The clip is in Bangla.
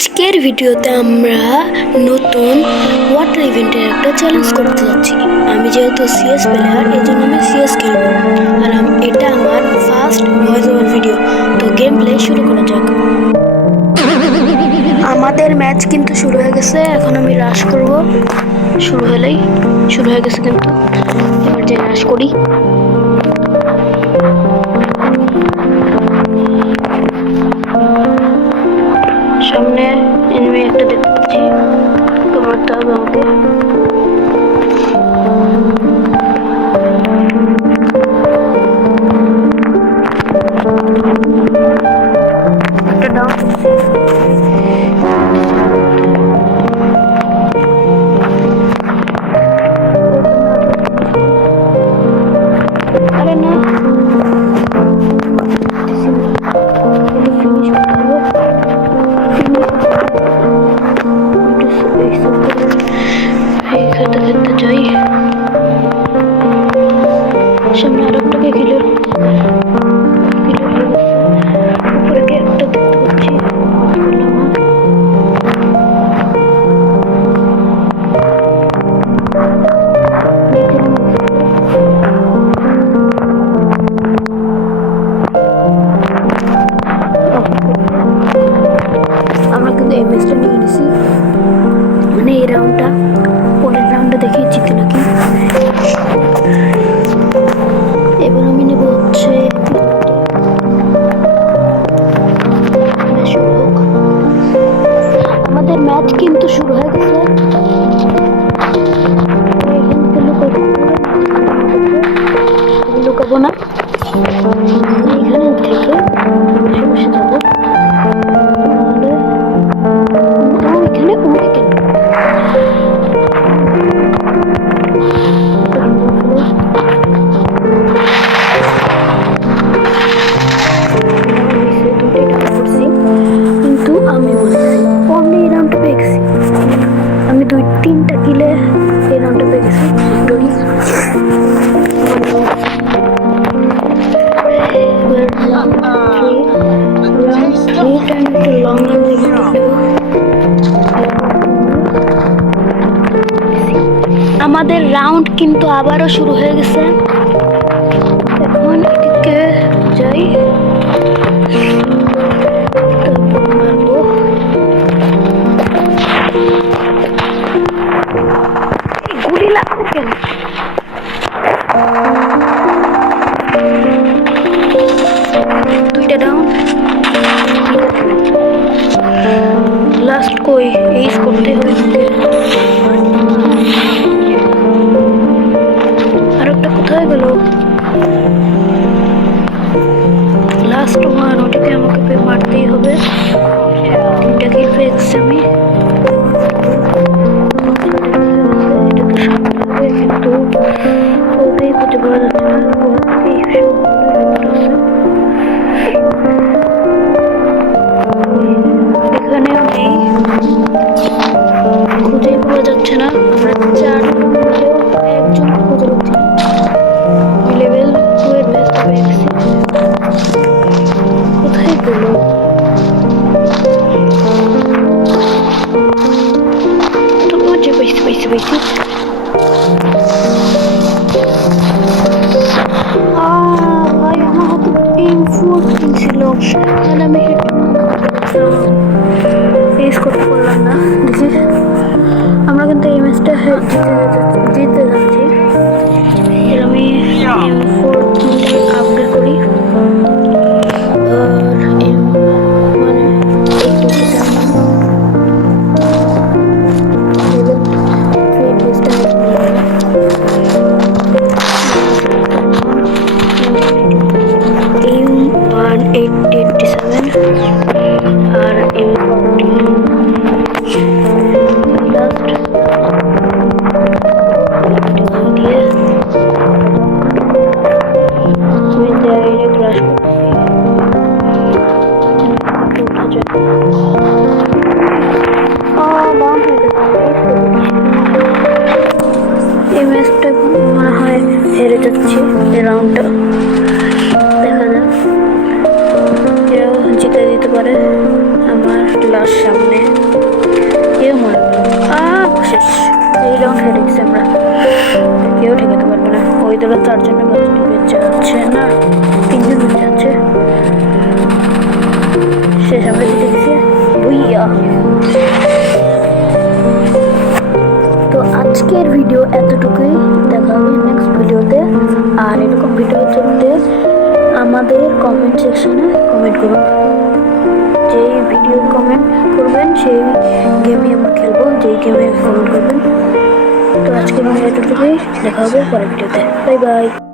আজকের ভিডিওতে আমরা নতুন ওয়াটার ইভেন্টের একটা চ্যালেঞ্জ করতে যাচ্ছি। আমি যেহেতু সিএস প্লেয়ার, এই জন্য আমি সিএস খেলবো। আর এটা আমার ফার্স্ট ভয়েস ওভার ভিডিও। তো গেম প্লে শুরু করা যাক। আমাদের ম্যাচ কিন্তু শুরু হয়ে গেছে। এখন আমি রাশ করব। শুরু হয়ে গেছে কিন্তু এবার যে রাশ করি। সামনে এনিমি একটা দেখতে পাচ্ছি, তো মারতে হবে আমাকে। একটা ডাউন আরে না ফিনিশ করতে হবে। খেতে যাই। সামনে আর একটাকে কিলার হয়ে গেছে। উপরে কে একটা দেখতে পাচ্ছি, আমরা কিন্তু এমএসটা নিয়ে নিছি, মানে এই রাউন্ডটা। পরের রাউন্ডে দেখি জিতে নাকি। এবার আমি নেব হচ্ছে আমাদের ম্যাচ কিন্তু শুরু হয়ে গেছে। লুকাবো না, এখানে থেকে বসে যাবো। এখানে কিন্তু আমি এই রাউন্ডটা পেয়ে গেছি। আমি 2-3টা কিলে এই রাউন্ডটা পেয়ে গেছি। আমাদের রাউন্ড কিন্তু আবারও শুরু হয়ে গেছে। এখন এদিকে যাই, তারপর মারবো। গুলি লাগবে কেন? দুইটা ডাউন, লাস্ট কই এইস করতে হবে। আরেকটা কোথায় গেল? লাস্ট ওয়ান, ওটাকে আমাকে মারতেই হবে। 3টা কিল পেয়েছি আমি। এটা তো সামনে হবে, কিন্তু ওকেই খুঁজে পাওয়া যাচ্ছে না। এখানেও নেই, খুঁজেই পাওয়া যাচ্ছে না। আমরা 4 মিলেও একজন খুঁজে পাচ্ছি না। লেভেল 2 এর বেস্ট পেয়ে গেছি। কোথায় গেল? তো যে পাইছি ভাই, আমার হাতে M14 ছিল, তাহলে আমি ফেস করতে পারলাম না। দেখি আমরা কিন্তু এই ম্যাচটা জিতে যাচ্ছি। এর আমি M14 আপগ্রেড করি। আর মানে এই দুটোতে M187 আর M14 লাস্ট দিয়ে আমি ডাইরেক্ট ক্রাশ করছি। এই ম্যাচটা মনে হয় হেরে যাচ্ছি। এই রাউন্ডটা দেখা যাক, জিতে দিতে পারে আমার লাস্ট সামনে। যেমন খেটেছি আমরা, কেউ ঠেকাতে পারবে না। ওই দলে 4 জনের বেঁচে যাচ্ছে না, 3 জন বেঁচে যাচ্ছে। শেষ আমরা জিতে গেছি, বুইয়া। তো আজকের ভিডিও এতটুকুই, দেখা হবে নেক্সট ভিডিওতে। আর এরকম ভিডিও দেখতে আমাদের কমেন্ট সেকশনে কমেন্ট করুন। যেই ভিডিও কমেন্ট করবেন সেই গেমই আমরা খেলবো, যেই গেমে কমেন্ট করবেন। তো আজকের ভিডিও এতটুকুই, দেখা হবে পরের ভিডিওতে। Bye bye.